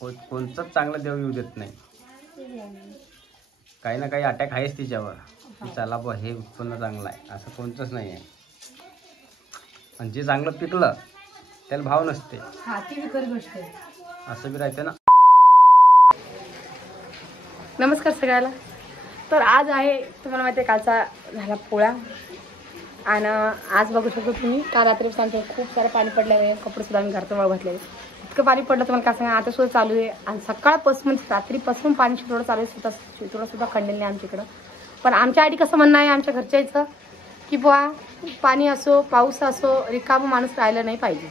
कोणतंच चांगलं देव येऊ देत नाही. काही ना काही अटॅक आहेच तिच्यावर. चला बा हे उत्पन्न चांगलं आहे असं कोणतंच नाही आहे. आणि जे चांगलं पिकलं त्याला भाव नसते. असं बी राहते ना. नमस्कार सगळ्याला. तर आज आहे तुम्हाला माहिती आहे कालचा झाला पोळा आणि आज बघू शकतो तुम्ही काल रात्री आमच्या खूप सारं पाणी पडलं आहे. कपडे सुद्धा आम्ही घरचं वाळ घातलेले. इतकं पाणी पडलं तुम्हाला काय सांगा. आता सुद्धा चालू आहे आणि सकाळपासून रात्रीपासून पाणी शितोडं चालू आहे. शितोडं सुद्धा खंडलेलं नाही आमच्याकडं. पण आमच्या आधी कसं म्हणणं आहे आमच्या घरच्याचं की बुवा पाणी असो पाऊस असो रिकामं माणूस राहिलं नाही पाहिजे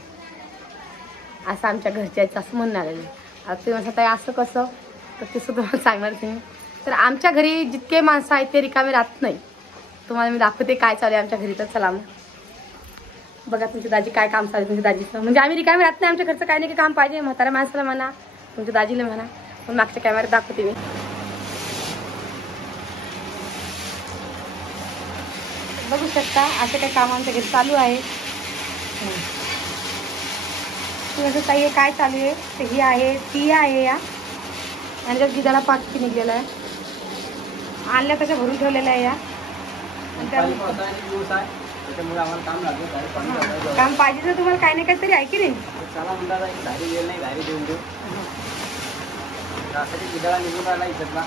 असं आमच्या घरच्याचं असं म्हणणं आलेलं आहे. आता तुम्ही म्हणता ताई असं कसं, तर ते सुद्धा तुम्हाला सांगणार तुम्ही. तर आमच्या घरी जितके माणसं आहेत ते रिकामे राहत नाही. तुम्हाला मी दाखवते काय चालू आहे आमच्या घरी. तर चला मग बघा तुमची दाजी काय काम चालू आहे. तुमच्या दाजीचं म्हणजे आम्ही रिकामे राहत नाही. आमच्या घरचं काही नाही काम पाहिजे. म्हाताऱ्या माणसाला म्हणा तुमच्या दाजीला म्हणा. पण मागच्या कॅमेऱ्यात दाखवते मी. बघू शकता असं काही काम आमच्या घरी चालू आहे. तुम्ही ताई हे काय चालू आहे. तर ही आहे ती आहे या आणि त्यात गिदाळा पाठी निघलेला आहे. आणल्या तशा भरून ठेवलेल्या आहे या. आणि त्यामुळे आम्हाला काम लागलं. काम पाहिजे तर तुम्हाला काही नाही काहीतरी आहे की नाही. चला म्हणतात धारी वेळ नाही धारी देऊन देऊ त्यासाठी गिदाळा निघून राहिला इथला.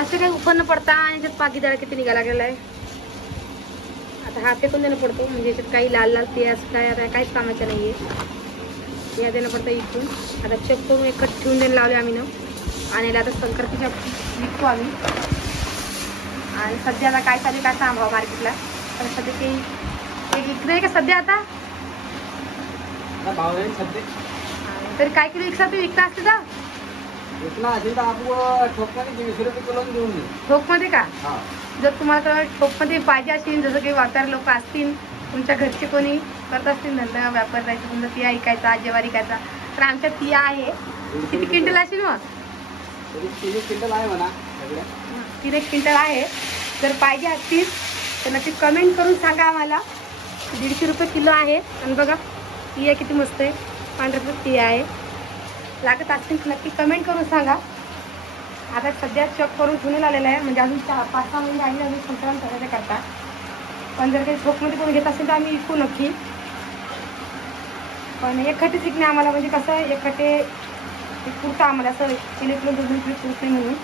असं काही उत्पन्न पडता आणि त्यात पाकीदार किती निघायला लागलेला आहे. आता हा फेकून देणं पडतो म्हणजे याच्यात काही लाल लाल पियाज काय आता काहीच कामाचं नाहीये. या देणं पडतं इथून. आता चेक करून एक कट ठेवून देणं लावले आम्ही ना. आणि आता संक्रांतीच्या विकतो आम्ही. आणि सध्याला काय चालू काय सांगा मार्केटला. तर सध्या ते एक इकडे का सध्या आता भाव आहे सध्या. तरी काय किलो एक साथ विकता असते तर विकला असेल तर आपण ठोकमध्ये 200 रुपये किलो देऊन देऊ. ठोकमध्ये का. जर तुम्हाला ठोकमध्ये पाहिजे असेल जसं काही व्यापारी लोक असतील तुमच्या घरचे कोणी करत असतील धंदा व्यापार जायचं तुमचा तिया ऐकायचा जेवारी ऐकायचा तर आमच्या तिया आहे. किती क्विंटल असेल मग 3 क्विंटल आहे म्हणा. 3 क्विंटल आहे. जर पाहिजे असतील तर नक्की कमेंट करून सांगा आम्हाला. 150 रुपये किलो आहे. आणि बघा तिया किती मस्त आहे. 5 रुपये तिया आहे. लागत असतील नक्की कमेंट करून सांगा. आता सध्या चेक करून ठेवून आलेलं आहे म्हणजे अजून 5-6 महिने आम्ही अजून संकलन करायचं करता. पण जर काही ठोकमध्ये कोणी घेत असेल तर आम्ही विकू नक्की. पण एक खटे शिकणे आम्हाला म्हणजे कसं एक खटे पुरतं आम्हाला असं किलो 2 रुपये पुरत नाही म्हणून.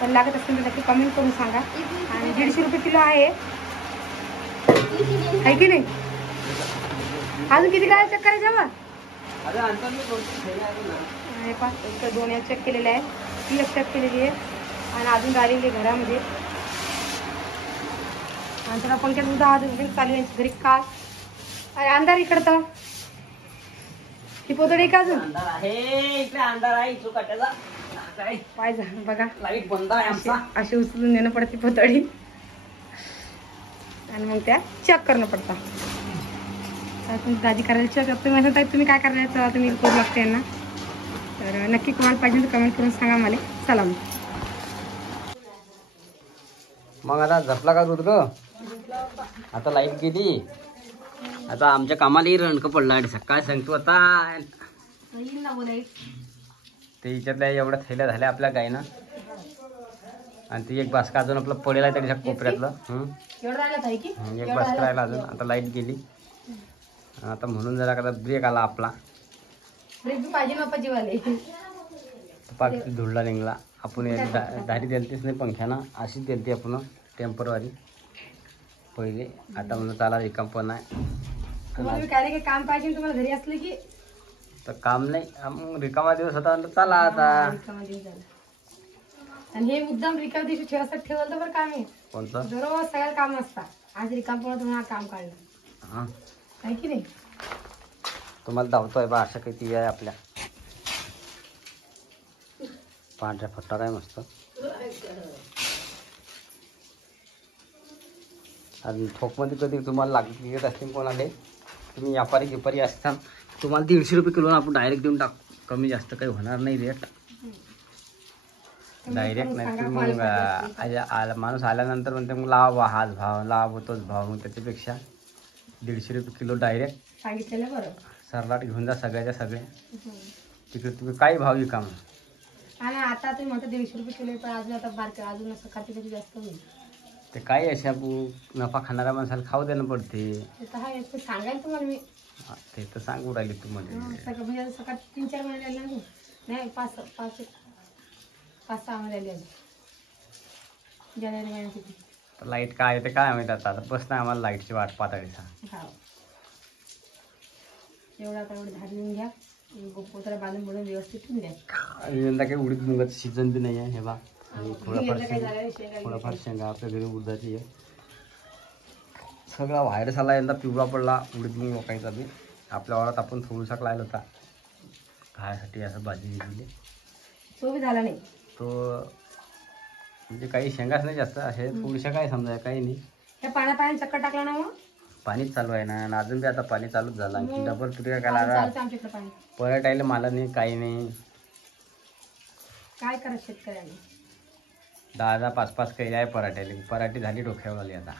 पण लागत असेल तर नक्की कमेंट करून सांगा. आणि 150 रुपये किलो आहे की नाही. अजून किती काय चेक करायचं मग एक 2 या चेक केलेलं आहे. ती एक चेक केलेली आहे आणि अजून राहिलेली घरामध्ये. आणि त्याला पंख्यात सुद्धा आज चालू आहे घरी काल. अरे अंधार इकडं ही पोतडी का अजून पाहिजे बघा लाईट बंद आहे आमचा. अशी उचलून देणं पडते पोतडी आणि मग त्या चेक करणं पडतं. तुम्ही दादी करायला चेक तुम्ही म्हणत आहे तुम्ही काय करायचं तुम्ही करू लागते यांना. तर नक्की कोणाला पाहिजे तर कमेंट करून सांगा मला. चला मग आता झपला का दूध ग. आता लाईट गेली. आता आमच्या कामालाही रणकं पडला. सकाळी सांगतो आता ते हिच्यातल्या एवढ्या थैल्या झाल्या आपल्या गायनं. आणि ती एक बास्का अजून आपलं पडेल आहे त्याच्या कोपऱ्यातलं. एक बास्का राहिला अजून. आता लाईट गेली आता म्हणून जरा का ब्रेक आला आपला. पाक धुळला निघला. आपण दारी दिलतीच नाही पंख्यानं अशीच दिलती आपण टेम्परवारी पहिले. आता म्हणून चाला रिकाम पण आहे. काम पाहिजे तुम्हाला घरी असलं की तर काम नाही रिकामा दिवस होता चला आता. आणि हे मुद्दाम रिकाम दिवशी ठेवासाठी ठेवलं तर बरं काम आहे. कोणतं दररोज सगळं काम असतात. आज रिकाम पण तुम्हाला काम काढलं हां आहे की नाही. तुम्हाला धावतोय बा असं काही ती आहे आपल्या पांढऱ्या फट्टा काय मस्त. आणि ठोकमध्ये कधी तुम्हाला लागत असतील कोणाला तुम्ही व्यापारी गिपारी असता तुम्हाला 150 रुपये किलो आपण डायरेक्ट देऊन टाक. कमी जास्त काही होणार नाही रेट. डायरेक्ट नाही तर मग माणूस आल्यानंतर म्हणते मग लाव हाच भाव लाव तोच भाव. मग त्याच्यापेक्षा 150 रुपये किलो डायरेक्ट सांगितलेलं बरं. सरलाट घेऊन जा सगळ्याच्या सगळे. तिकडे तुम्ही काही भाव विका मग. आणि आता तुम्ही म्हणता 150 रुपये किलो पण अजून आता बारके अजून असं खाते कधी जास्त होईल. ते काही अशा नफा खाणाऱ्या माणसाला खाऊ देणं पडते. ते सांगायला तुम्हाला मी. ते तर सांगू राहिले तुम्हाला. म्हणजे सकाळ 3-4 महिने आले नाही 5-6 महिने आले जानेवारी महिन्यात. लाईट काय ते काय माहिती आता बस नाही आम्हाला लाईटची वाट पातळीचा. हो एवढं आता एवढं धाडून घ्या पोतरा बांधून म्हणून व्यवस्थित ठेवून द्या. आणि यंदा काही उडीद मुगाचं सीझन बी नाही आहे. हे बा थोडाफार शेंगा आपल्या घरी उडदाची आहे. सगळा व्हायरस आला यंदा पिवळा पडला उडीद मुग लोकांचा बी. आपल्या वावरात आपण थोडासा लायला होता खायसाठी असं भाजी दिली तो बी झाला नाही. तो म्हणजे काही शेंगाच नाही जास्त असे थोडीशा काय समजा काही नाही. त्या पाण्यात चक्कर टाकला ना मग पाणीच चालू आहे ना. आणि अजून बी आता पाणी चालूच झालं आणखी डबल तुरी काय लागला आमच्याकडे पाणी पराठायला मला नाही काही नाही. काय करा शेतकऱ्यांनी 10-10 5-5 कैरी आहे पराठ्याला. पराठी झाली डोक्यावर आली आता.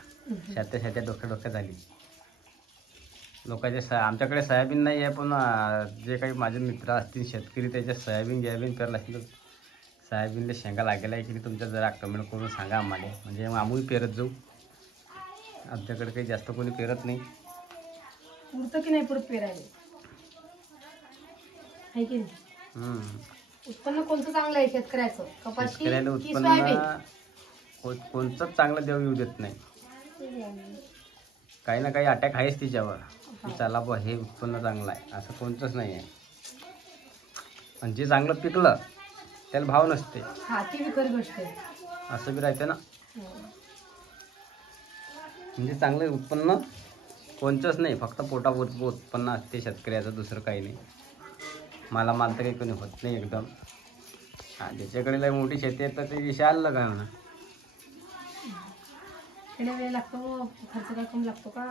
शात्या डोक्या झाली लोकांचे. आमच्याकडे सोयाबीन नाही आहे पण जे काही माझे मित्र असतील शेतकरी त्याच्या सोयाबीन पेरला असतील सोयाबीनला शेंगा लागेला आहे की तुमच्या जरा कमेंट करून सांगा आम्हाला. म्हणजे मग आम्ही पेरत जाऊ. आमच्याकडे काही जास्त कोणी पेरत नाही. पुरतं की नाही पुरत पेरायला आहे की नाही. उत्पन्न कोणतं चांगलं आहे शेतकऱ्याचं कपाशी शेतकऱ्याला उत्पन्न कोणतंच चांगलं देव येऊ देत नाही. काही ना काही अटॅक आहेच तिच्यावर की चला बा हे उत्पन्न चांगलं आहे असं कोणतंच नाही आहे. आणि जे चांगलं पिकलं त्याला भाव नसते. ती बी खरी गोष्ट आहे. असं बी राहते ना. म्हणजे चांगलं उत्पन्न कोणतंच नाही फक्त पोटापुरतं उत्पन्न असते शेतकऱ्याचं दुसरं काही नाही. माल तर काही कोणी होत नाही एकदम. ज्याच्याकडे लई मोठी शेती आहे तर ते विषय आलं काय म्हणा. वेळ लागतो खर्च काय कमी लागतो का.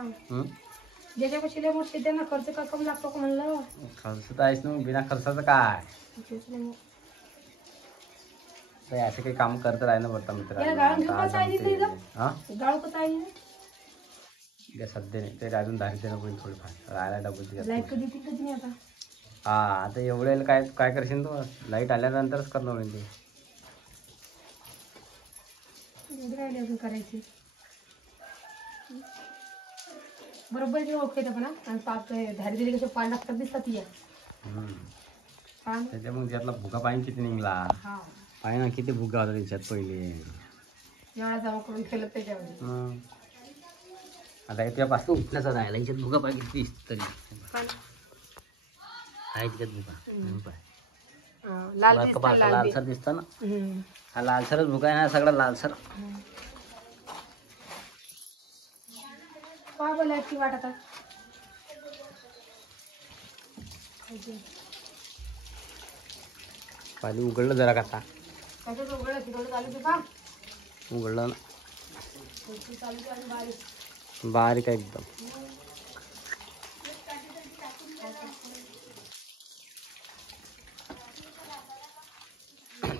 ज्याच्यापाशी लई मोठी शेती ना खर्च काय कमी लागतो का म्हणलं. खर्च तर आहेच ना बिना खर्चाचं काय. असं काही काम करत राहिलं पडतं मित्र. सध्या नाही ते अजून दारी देणं पडेल थोडीफार राहायला डबल. हा आता एवढे काय करशील तू. लाईट आल्यानंतरच करणार ते करायची बरोबर ओळखते पण. आणि पाप धारी दिली कसं पाणी टाकतात दिसतात या त्याच्या मग त्यातला भुगा पाणी किती निघला पाहिजे ना. किती भुगा होता त्याच्यात पहिले एवढा जमा करून केलं त्याच्यामध्ये. आता त्यापासून उठण्याचा राहिला याच्यात भुगा पाहिजे किती दिसत तरी आहे त्याच्यात भुगा. लालसर दिसत ना. हा लालसरच भुगा आहे ना सगळा लालसर. वाटत पाणी उघडलं जरा का उघडलं ना. बारीक आहे एकदम.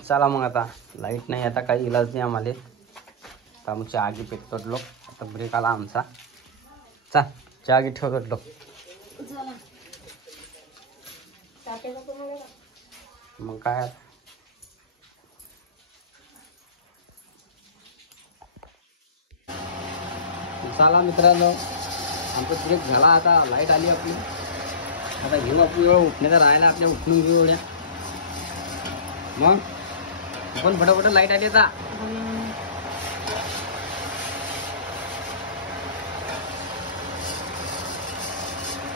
चला मग आता लाईट नाही आता काही इलाज नाही आम्हाला. आता मग चहा गी पेट पडलो. आता ब्रेक आला आमचा. चा चहा गी ठेव पडलो. मग काय चला मित्रांनो आमचा ब्रेक झाला. आता लाईट आली आपली. आता घेऊ आपण एवढं उठण्याचा राहायला आपल्या उठून घेऊ एवढ्या. मग आपण फटाफट लाईट आली आता.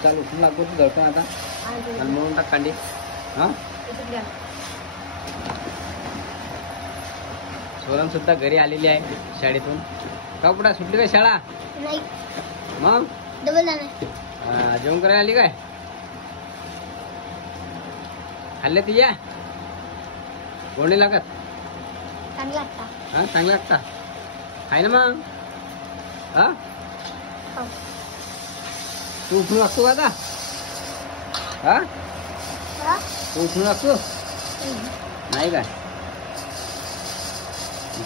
चाल उठून लागतो तू धडकन आता आणि म्हणून टाक कांडी. हा सोनम सुद्धा घरी आलेली आहे शाळेतून. का कुठं सुटली काय शाळा. मग जेवण करायला आली काय. खाल्ले तिच्या गोंडी लागत. हा चांगलं लागता आहे ना मग. हा तू उठून लागतो का आता. हा तू उठून लागतो नाही काय.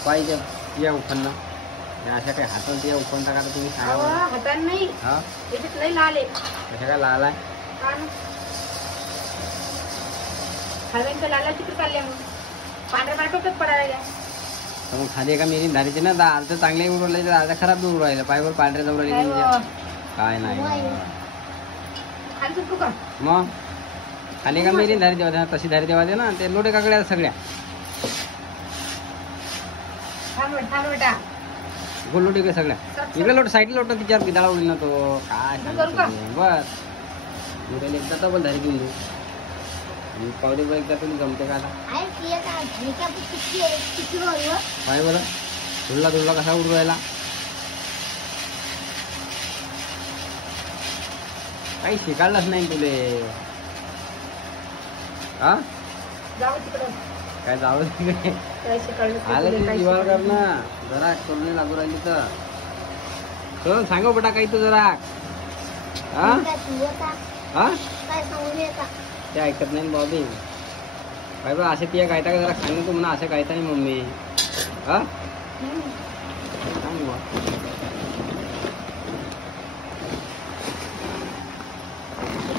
पाहिजे या उफांना अशा काही हातात या उफान टाका तर तुम्ही सांगा मला. हाताने नाही हा याच्यात लई लाल आहे कशा काय लाल आहे हळव्यांच्या लाला चित्र चालल्या मग पांढऱ्या पांढरच पडायला लागल्या. तर मग खाली एका मिरी धारीचे ना अर्ध चांगले उडून राहिले अर्धा खराब दूर राहिलं पायवर पांढऱ्या जवळ राहिले काय नाही खाली सुटू का मग खाली एका मिरी धारी देवा तशी धारी देवा दे ना ते लोटे काकड्या सगळ्या थांब बेटा गोल लोटे काय सगळ्या इकडे लोट साईडला लोट तिच्यावर बिदाळा उडील ना तो काय बस उद्याला एकदा डबल धारी घेऊन देऊ पावडे बरं एकदा तुम्ही जमते का आता काय बरं धुळला धुळला कसा उडू राहिला काही शिकायलाच नाही तुले हा जाऊ तिकडं काय जावं तिकडे काय शिकायला आलं ते जीवावर कर ना जरा करून लागू राहिली तर चल सांगू बेटा काही तू जरा हा हा ते ऐकत नाही बाबी काय बा असे ती गायता का जरा सांग तू म्हणा असं गायता नाही मम्मी हा सांग बुवा.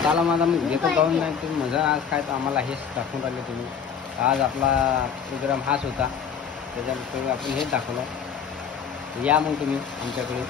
चला माझा मी घेतो जाऊन नाही तुम्ही मजा आज काय तर आम्हाला हेच दाखवून राहिले तुम्ही आज आपला प्रोग्राम हाच होता त्याच्यानंतर आपण हेच दाखवलं या मग तुम्ही आमच्याकडे